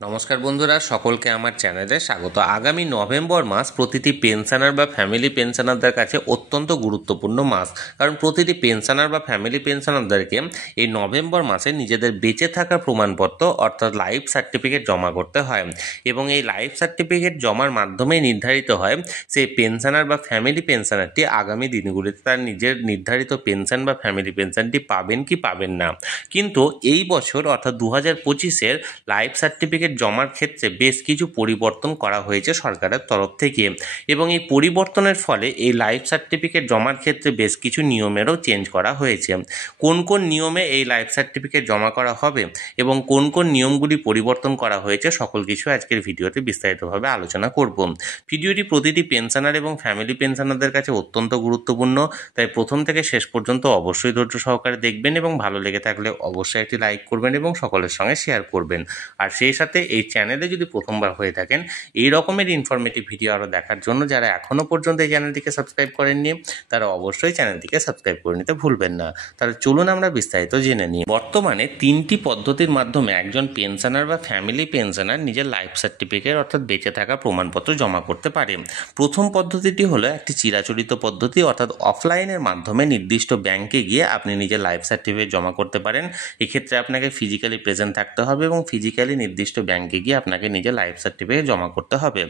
নমস্কার বন্ধুরা, সকলকে আমার চ্যানেলে স্বাগত। আগামী নভেম্বর মাস প্রতিটি পেনশনার বা ফ্যামিলি পেনশনারদের কাছে অত্যন্ত গুরুত্বপূর্ণ মাস। কারণ প্রতিটি পেনশনার বা ফ্যামিলি পেনশনারদেরকে এই নভেম্বর মাসে নিজেদের বেঁচে থাকার প্রমাণপত্র অর্থাৎ লাইফ সার্টিফিকেট জমা করতে হয়, এবং এই লাইফ সার্টিফিকেট জমার মাধ্যমেই নির্ধারিত হয় সেই পেনশনার বা ফ্যামিলি পেনশনারটি আগামী দিনগুলিতে তার নিজের নির্ধারিত পেনশন বা ফ্যামিলি পেনশনটি পাবেন কি পাবেন না। কিন্তু এই বছর অর্থাৎ 2025-এর লাইফ সার্টিফিকেট জমার ক্ষেত্রে বেশ কিছু পরিবর্তন করা হয়েছে সরকারের তরফ থেকে, এবং এই পরিবর্তনের ফলে এই লাইফ সার্টিফিকেট জমার ক্ষেত্রে বেশ কিছু নিয়মেরও চেঞ্জ করা হয়েছে। কোন কোন নিয়মে এই লাইফ সার্টিফিকেট জমা করা হবে এবং কোন কোন নিয়মগুলি পরিবর্তন করা হয়েছে, সকল কিছু আজকের ভিডিওতে বিস্তারিতভাবে আলোচনা করব। ভিডিওটি প্রতিটি পেনশনার এবং ফ্যামিলি পেনশনারদের কাছে অত্যন্ত গুরুত্বপূর্ণ, তাই প্রথম থেকে শেষ পর্যন্ত অবশ্যই ধৈর্য সহকারে দেখবেন এবং ভালো লেগে থাকলে অবশ্যই একটি লাইক করবেন এবং সকলের সঙ্গে শেয়ার করবেন। আর সেই সাথে এই চ্যানেলে যদি প্রথমবার হয়ে থাকেন এই রকমের ইনফরমেটিভ ভিডিও আরও দেখার জন্য যারা এখনও পর্যন্ত এই চ্যানেলটিকে সাবস্ক্রাইব করেননি তারা অবশ্যই চ্যানেলটিকে সাবস্ক্রাইব করে নিতে ভুলবেন না। তাহলে চলুন আমরা বিস্তারিত জেনে নিই। বর্তমানে তিনটি পদ্ধতির মাধ্যমে একজন পেনশনার বা ফ্যামিলি পেনশনার নিজের লাইফ সার্টিফিকেট অর্থাৎ বেঁচে থাকা প্রমাণপত্র জমা করতে পারে। প্রথম পদ্ধতিটি হলো একটি চিরাচরিত পদ্ধতি, অর্থাৎ অফলাইনের মাধ্যমে নির্দিষ্ট ব্যাংকে গিয়ে আপনি নিজের লাইফ সার্টিফিকেট জমা করতে পারেন। এক্ষেত্রে আপনাকে ফিজিক্যালি প্রেজেন্ট থাকতে হবে এবং ফিজিক্যালি নির্দিষ্ট ব্যাংকে গিয়ে আপনাকে নিজের লাইফ সার্টিফিকেট জমা করতে হবে।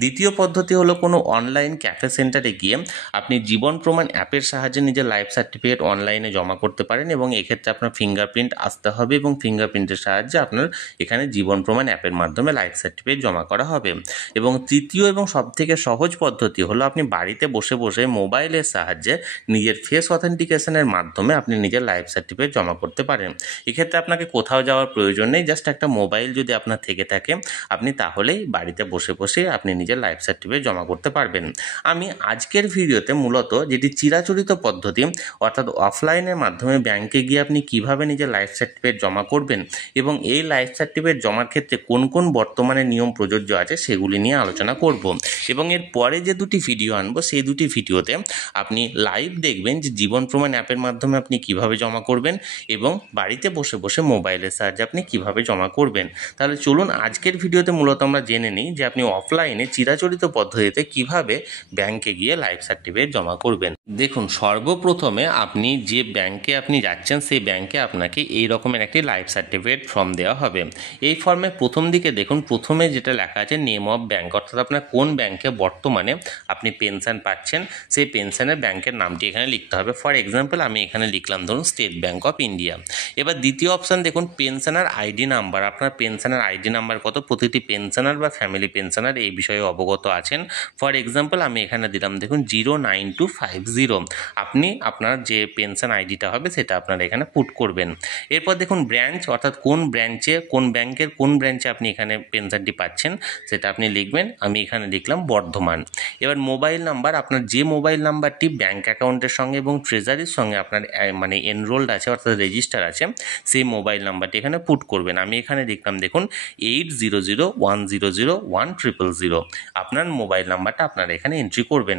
দ্বিতীয় পদ্ধতি হলো কোনো অনলাইন ক্যাফে সেন্টারে গিয়ে আপনি জীবন প্রমাণ অ্যাপের সাহায্যে নিজের লাইফ সার্টিফিকেট অনলাইনে জমা করতে পারেন, এবং এক্ষেত্রে আপনার ফিঙ্গারপ্রিন্ট আসতে হবে এবং ফিঙ্গারপ্রিন্টের সাহায্যে আপনার এখানে জীবন প্রমাণ অ্যাপের মাধ্যমে লাইফ সার্টিফিকেট জমা করা হবে। এবং তৃতীয় এবং সবথেকে সহজ পদ্ধতি হলো আপনি বাড়িতে বসে বসে মোবাইলের সাহায্যে নিজের ফেস অথেন্টিকেশনের মাধ্যমে আপনি নিজের লাইফ সার্টিফিকেট জমা করতে পারেন। এক্ষেত্রে আপনাকে কোথাও যাওয়ার প্রয়োজন নেই, জাস্ট একটা মোবাইল যদি আপনার থেকে থাকে আপনি তাহলেই বাড়িতে বসে বসে আপনি নিজের লাইফ সার্টিফিকেট জমা করতে পারবেন। আমি আজকের ভিডিওতে মূলত যেটি চিরাচরিত পদ্ধতি অর্থাৎ অফলাইনের মাধ্যমে ব্যাংকে গিয়ে আপনি কিভাবে নিজের লাইফ সার্টিফিকেট জমা করবেন এবং এই লাইফ সার্টিফিকেট জমার ক্ষেত্রে কোন কোন বর্তমানে নিয়ম প্রযোজ্য আছে সেগুলি নিয়ে আলোচনা করব, এবং এর পরে যে দুটি ভিডিও আনবো সেই দুটি ভিডিওতে আপনি লাইভ দেখবেন যে জীবন প্রমাণ অ্যাপের মাধ্যমে আপনি কিভাবে জমা করবেন এবং বাড়িতে বসে বসে মোবাইলের সাহায্যে আপনি কিভাবে জমা করবেন। তাহলে চলুন আজকের ভিডিওতে মূলত আমরা জেনে নিই যে আপনি অফলাইনে চিরাচরিত পদ্ধতিতে কিভাবে ব্যাংকে গিয়ে লাইফ সার্টিফিকেট জমা করবেন। দেখুন, সর্বপ্রথমে আপনি যে ব্যাংকে আপনি যাচ্ছেন সেই ব্যাংকে আপনাকে এই রকমের একটি লাইফ সার্টিফিকেট ফর্ম দেওয়া হবে। এই ফর্মে প্রথম দিকে দেখুন, প্রথমে যেটা লেখা আছে নেম অফ ব্যাংক, অর্থাৎ আপনার কোন ব্যাংকে বর্তমানে আপনি পেনশন পাচ্ছেন সেই পেনশনের ব্যাংকের নামটি এখানে লিখতে হবে। ফর এক্সাম্পল আমি এখানে লিখলাম ধরুন স্টেট ব্যাংক অফ ইন্ডিয়া। এবার দ্বিতীয় অপশান দেখুন পেনশনার আইডি নাম্বার, আপনার পেনশনার আইডি নাম্বার কত প্রতিটি পেনশনার বা ফ্যামিলি পেনশনার এই বিষয়ে অবগত আছেন। ফর এক্সাম্পল আমি এখানে দিলাম দেখুন 09250। আপনি আপনার যে পেনশন আইডিটা হবে সেটা আপনারা এখানে পুট করবেন। এরপর দেখুন ব্রাঞ্চ, অর্থাৎ কোন ব্রাঞ্চে কোন ব্যাংকের কোন ব্রাঞ্চে আপনি এখানে পেনশনটি পাচ্ছেন সেটা আপনি লিখবেন। আমি এখানে লিখলাম বর্ধমান। এবার মোবাইল নাম্বার, আপনার যে মোবাইল নাম্বারটি ব্যাংক অ্যাকাউন্টের সঙ্গে এবং ট্রেজারির সঙ্গে আপনার মানে এনরোল্ড আছে অর্থাৎ রেজিস্টার আছে সেই মোবাইল নাম্বারটি এখানে পুট করবেন। আমি এখানে লিখলাম দেখুন 8001001000। আপনার মোবাইল নাম্বারটা আপনারা এখানে এন্ট্রি করবেন।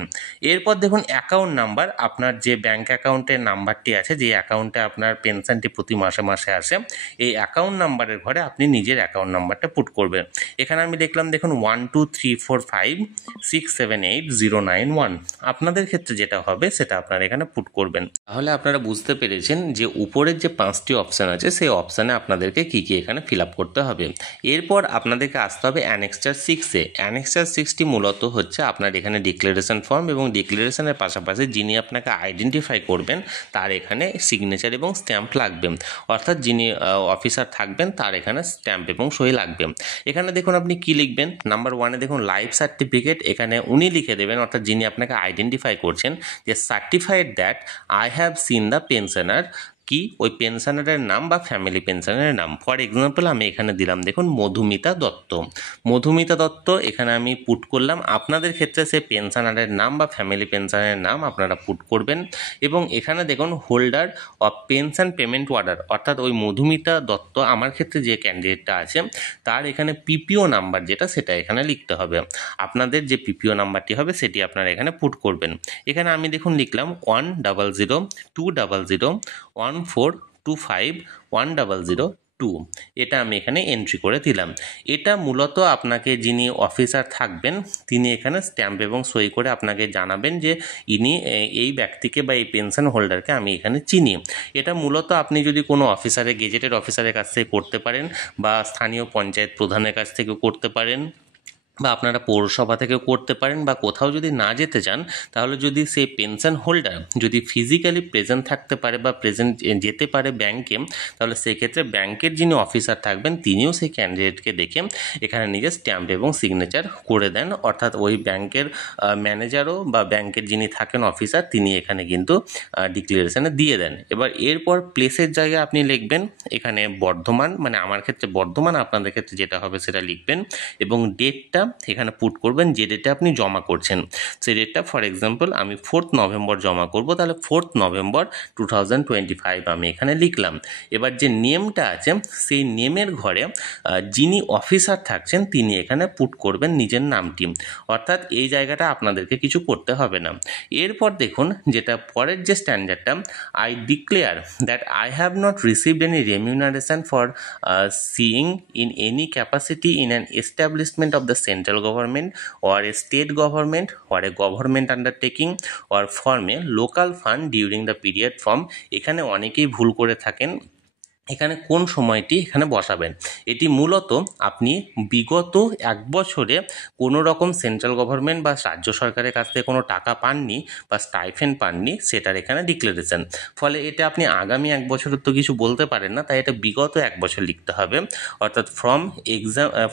এরপর দেখুন অ্যাকাউন্ট নাম্বার, আপনার যে ব্যাংক অ্যাকাউন্টের নাম্বারটি আছে যে অ্যাকাউন্টে আপনার পেনশনটি প্রতি মাসে মাসে আসে এই অ্যাকাউন্ট নাম্বারের ঘরে আপনি নিজের অ্যাকাউন্ট নাম্বারটা পুট করবেন। এখানে আমি লিখলাম দেখুন 123456780991। আপনাদের ক্ষেত্রে যেটা হবে সেটা আপনারা এখানে পুট করবেন। তাহলে আপনারা বুঝতে পেরেছেন যে উপরের যে 5টি অপশান আছে সেই অপশানে আপনাদেরকে কী কী এখানে ফিল আপ করতে হবে। এরপর আপনাদেরকে আসতে হবে অ্যানেক্সচার 6-এ। অ্যানেক্সচার 6টি মূলত হচ্ছে আপনার এখানে ডিক্লারেশন ফর্ম, এবং ডিক্লারেশনের পাশাপাশি যিনি আপনাকে আইডেন্টিফাই করবেন তার এখানে সিগনেচার এবং স্ট্যাম্প লাগবে, অর্থাৎ যিনি অফিসার থাকবেন তার এখানে স্ট্যাম্প এবং সই লাগবে। এখানে দেখুন আপনি কি লিখবেন, নাম্বার 1-এ দেখুন লাইফ সার্টিফিকেট, এখানে উনি লিখে দেবেন অর্থাৎ যিনি আপনাকে আইডেন্টিফাই করছেন যে certified that I have seen the pensioner, কি ওই পেনশনারের নাম বা ফ্যামিলি পেনশনারের নাম। ফর এক্সাম্পল আমি এখানে দিলাম দেখুন মধুমিতা দত্ত। মধুমিতা দত্ত এখানে আমি পুট করলাম। আপনাদের ক্ষেত্রে সে পেনশনারের নাম বা ফ্যামিলি পেনশনারের নাম আপনারা পুট করবেন। এবং এখানে দেখুন holder of pension payment order, অর্থাৎ ওই মধুমিতা দত্ত আমার ক্ষেত্রে যে ক্যান্ডিডেটটা আছে তার এখানে পিপিও নাম্বার যেটা সেটা এখানে লিখতে হবে। আপনাদের যে পিপিও নাম্বারটি হবে সেটি আপনারা এখানে পুট করবেন। এখানে আমি দেখুন লিখলাম 10020201425100100 2 এটা আমি এখানে এন্ট্রি করে দিলাম। এটা মূলত আপনাকে যিনি অফিসার থাকবেন তিনি এখানে স্ট্যাম্প এবং সই করে আপনাকে জানাবেন যে ইনি এই ব্যক্তিকে বা এই পেনশন হোল্ডারকে আমি এখানে চিনি। এটা মূলত আপনি যদি কোনো অফিসারের গেজেটেড অফিসারের কাছ থেকে করতে পারেন বা স্থানীয় পঞ্চায়েত প্রধানের কাছ থেকেও করতে পারেন বা আপনারা পৌরসভা থেকেও করতে পারেন বা কোথাও যদি না যেতে চান তাহলে যদি সেই পেনশন হোল্ডার যদি ফিজিক্যালি প্রেজেন্ট থাকতে পারে বা প্রেজেন্ট যেতে পারে ব্যাংকে, তাহলে সেক্ষেত্রে ব্যাংকের যিনি অফিসার থাকবেন তিনিও সেই ক্যান্ডিডেটকে দেখে এখানে নিজের স্ট্যাম্প এবং সিগনেচার করে দেন, অর্থাৎ ওই ব্যাংকের ম্যানেজারও বা ব্যাংকের যিনি থাকেন অফিসার তিনি এখানে কিন্তু ডিক্লারেশনে দিয়ে দেন। এবার এরপর প্লেসের জায়গায় আপনি লিখবেন এখানে বর্ধমান, মানে আমার ক্ষেত্রে বর্ধমান, আপনাদের ক্ষেত্রে যেটা হবে সেটা লিখবেন এবং ডেটটা এখানে পুট করবেন যে ডেটে আপনি জমা করছেন। সেই ডেটটা ফর এক্সাম্পল আমি 4 নভেম্বর জমা করব, তাহলে 4 নভেম্বর 2025 আমি এখানে লিখলাম। এবার যে নেমটা আছে সেই নেমের ঘরে যিনি অফিসার থাকছেন তিনি এখানে পুট করবেন নিজের নামটি, অর্থাৎ এই জায়গাটা আপনাদেরকে কিছু করতে হবে না। এরপর দেখুন যেটা পরের যে স্ট্যান্ডার্ডটা, I declare that I have not received any remuneration for seeing in any capacity in an establishment of the central government or a state government or a government undertaking or from a local fund during the period from, এখানে অনেকেই ভুল করে থাকেন, এখানে কোন সময়টি এখানে বসাবেন। এটি মূলত আপনি বিগত 1 বছরে কোনো রকম সেন্ট্রাল গভর্নমেন্ট বা রাজ্য সরকারের কাছ থেকে কোনো টাকা পাননি বা স্টাইফেন্ড পাননি সেটার এখানে ডিক্লারেশন। ফলে এটা আপনি আগামী 1 বছরের তো কিছু বলতে পারেন না, তাই এটা বিগত 1 বছর লিখতে হবে, অর্থাৎ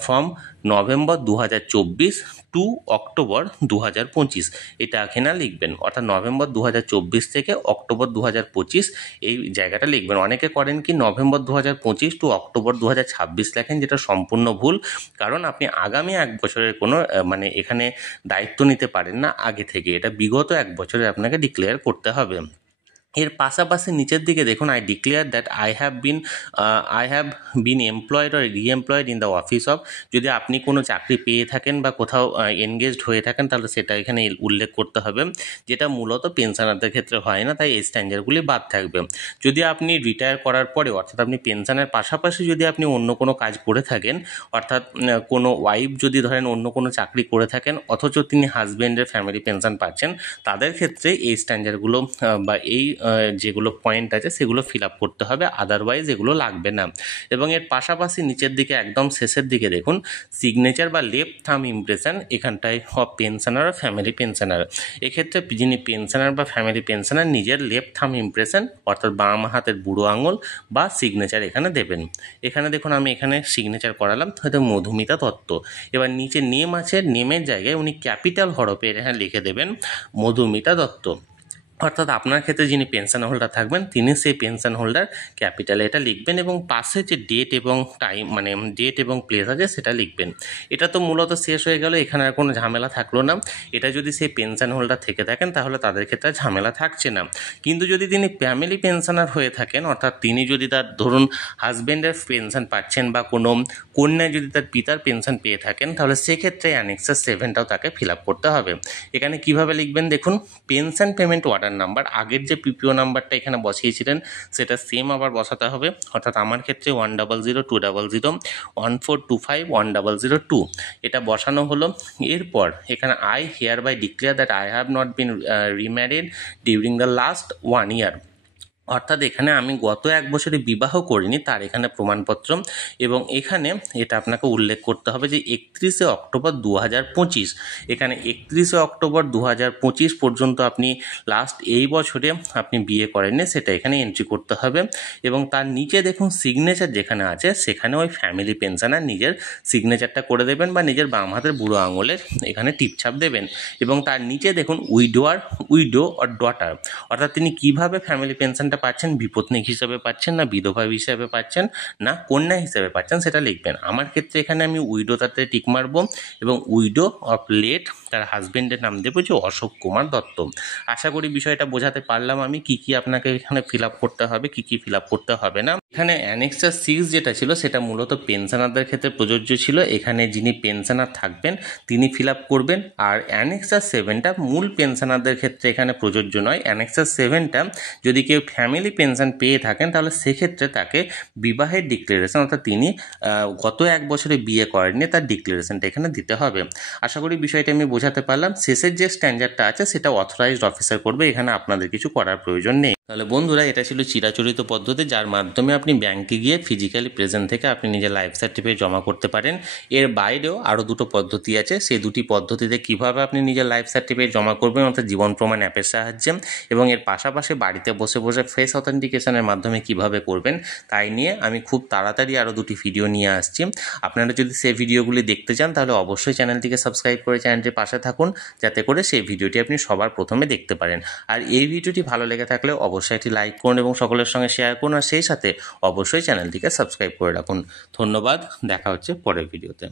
ফ্রম নভেম্বর 2024 টু অক্টোবর 2025 এটা এখানে লিখবেন, অর্থাৎ নভেম্বর 2024 থেকে অক্টোবর 2025 এই জায়গাটা লিখবেন। অনেকে করেন কি নভেম্বর 2025 টু অক্টোবর 2026 লেখেন, যেটা সম্পূর্ণ ভুল, কারণ আপনি আগামী 1 বছরের কোনো মানে এখানে দায়িত্ব নিতে পারেন না আগে থেকে, এটা বিগত 1 বছরে আপনাকে ডিক্লেয়ার করতে হবে। এর পাশাপাশি নিচের দিকে দেখুন I declare that I have been employed or reemployed in the office of, যদি আপনি কোনো চাকরি পেয়ে থাকেন বা কোথাও এনগেজড হয়ে থাকেন তাহলে সেটা এখানে উল্লেখ করতে হবে, যেটা মূলত পেনশনারদের ক্ষেত্রে হয় না, তাই এই স্ট্যান্ডার্ডগুলি বাদ থাকবে। যদি আপনি রিটায়ার করার পরে অর্থাৎ আপনি পেনশনের পাশাপাশি যদি আপনি অন্য কোনো কাজ করে থাকেন, অর্থাৎ কোনো ওয়াইফ যদি ধরেন অন্য কোনো চাকরি করে থাকেন অথচ তিনি হাজব্যান্ডের ফ্যামিলি পেনশন পাচ্ছেন, তাদের ক্ষেত্রে এই স্ট্যান্ডার্ডগুলো বা এই যেগুলো পয়েন্ট আছে সেগুলো ফিল আপ করতে হবে, আদারওয়াইজ এগুলো লাগবে না। এবং এর পাশাপাশি নিচের দিকে একদম শেষের দিকে দেখুন সিগনেচার বা লেফট থাম ইমপ্রেশন, এখানটায় পেনশনার আর ফ্যামিলি পেনশনার, এক্ষেত্রে যিনি পেনশনার বা ফ্যামিলি পেনশনার নিজের লেফট থাম ইমপ্রেশন অর্থাৎ বাম হাতের বুড়ো আঙুল বা সিগনেচার এখানে দেবেন। এখানে দেখুন আমি এখানে সিগনেচার করালাম হয়তো মধুমিতা দত্ত। এবার নিচে নেম আছে, নেমের জায়গায় উনি ক্যাপিটাল হরফে এখানে লিখে দেবেন মধুমিতা দত্ত, অর্থাৎ আপনার ক্ষেত্রে যিনি পেনশন হোল্ডার থাকবেন তিনি সেই পেনশন হোল্ডার ক্যাপিটালে এটা লিখবেন এবং পাশে যে ডেট এবং টাইম মানে ডেট এবং প্লেস আছে সেটা লিখবেন। এটা তো মূলত শেষ হয়ে গেল, এখানে আর কোনো ঝামেলা থাকলো না। এটা যদি সেই পেনশন হোল্ডার থেকে থাকেন তাহলে তাদের ক্ষেত্রে ঝামেলা থাকছে না। কিন্তু যদি তিনি ফ্যামিলি পেনশনার হয়ে থাকেন, অর্থাৎ তিনি যদি তার ধরুন হাজব্যান্ডের পেনশন পাচ্ছেন বা কোনো কন্যায় যদি তার পিতার পেনশন পেয়ে থাকেন, তাহলে সেক্ষেত্রে অ্যানেক্সার 7টাও তাকে ফিল আপ করতে হবে। এখানে কিভাবে লিখবেন দেখুন, পেনশন পেমেন্ট অর্ডার নাম্বার, আগের যে পিপিও নাম্বারটা এখানে বসিয়েছিলেন সেটা সেম আবার বসাতে হবে, অর্থাৎ আমার ক্ষেত্রে 100200024251002 এটা বসানো হলো। এরপর এখানে I hereby declare that I have not been remarried during the last 1 year, অর্থাৎ এখানে আমি গত 1 বছরে বিবাহ করিনি তার এখানে প্রমাণপত্র, এবং এখানে এটা আপনাকে উল্লেখ করতে হবে যে 31শে অক্টোবর 2025, এখানে 31শে অক্টোবর 2025 পর্যন্ত আপনি লাস্ট এই বছরে আপনি বিয়ে করেননি সেটা এখানে এন্ট্রি করতে হবে। এবং তার নিচে দেখুন সিগনেচার যেখানে আছে সেখানে ওই ফ্যামিলি পেনশনার নিজের সিগনেচারটা করে দেবেন বা নিজের বাম হাতের বুড়ো আঙুলের এখানে টিপছাপ দেবেন। এবং তার নিচে দেখুন উইডো অর ডটার, অর্থাৎ তিনি কিভাবে ফ্যামিলি পেনশনটা পাচ্ছেন, বিপত্নিক হিসাবে পাচ্ছেন না বিধবা হিসাবে পাচ্ছেন না কন্যা হিসাবে পাচ্ছেন সেটা লিখবেন। আমার ক্ষেত্রে এখানে আমি উইডো তাতে টিক মারবো এবং উইডো অফ লেট তার হাজবেন্ডের নাম দেবো যে অশোক কুমার দত্ত। আশা করি বিষয়টা বোঝাতে পারলাম আমি কি কি আপনাকে এখানে ফিল আপ করতে হবে কি কি ফিল আপ করতে হবে না। এখানে অ্যানেক্সার 6 যেটা ছিল সেটা মূলত পেনশনারদের ক্ষেত্রে প্রযোজ্য ছিল, এখানে যিনি পেনশনার থাকবেন তিনি ফিল আপ করবেন। আর অ্যানেক্সার 7টা মূল পেনশনারদের ক্ষেত্রে এখানে প্রযোজ্য নয়, অ্যানেক্সার 7টা যদি কেউ ফ্যামিলি পেনশন পেয়ে থাকেন তাহলে সেক্ষেত্রে তাকে বিবাহের ডিক্লারেশন, অর্থাৎ তিনি গত 1 বছরে বিয়ে করেননি তার ডিক্লারেশনটা এখানে দিতে হবে। আশা করি বিষয়টা আমি বোঝাতে পারলাম। শেষের যে স্ট্যান্ডার্ডটা আছে সেটা অথরাইজড অফিসার করবে, এখানে আপনাদের কিছু করার প্রয়োজন নেই। তাহলে বন্ধুরা, এটা ছিল চিরাচরিত পদ্ধতি যার মাধ্যমে আপনি ব্যাংকে গিয়ে ফিজিক্যালি প্রেজেন্ট থেকে আপনি নিজের লাইফ সার্টিফিকেট জমা করতে পারেন। এর বাইরেও আরও 2টো পদ্ধতি আছে, সেই 2টি পদ্ধতিতে কিভাবে আপনি নিজের লাইফ সার্টিফিকেট জমা করবেন অর্থাৎ জীবন প্রমাণ অ্যাপের সাহায্যে, এবং এর পাশাপাশি বাড়িতে বসে বসে ফেস অথেন্টিকেশনের মাধ্যমে কিভাবে করবেন তাই নিয়ে আমি খুব তাড়াতাড়ি আরও 2টি ভিডিও নিয়ে আসছি। আপনারা যদি সেই ভিডিওগুলি দেখতে চান তাহলে অবশ্যই চ্যানেলটিকে সাবস্ক্রাইব করে চ্যানেলটির পাশে থাকুন, যাতে করে সেই ভিডিওটি আপনি সবার প্রথমে দেখতে পারেন। আর এই ভিডিওটি ভালো লেগে থাকলে অবশ্যই একটি লাইক করুন এবং সকলের সঙ্গে শেয়ার করুন, আর সেই সাথে অবশ্যই চ্যানেলটিকে সাবস্ক্রাইব করে রাখুন। ধন্যবাদ, দেখা হচ্ছে পরের ভিডিওতে।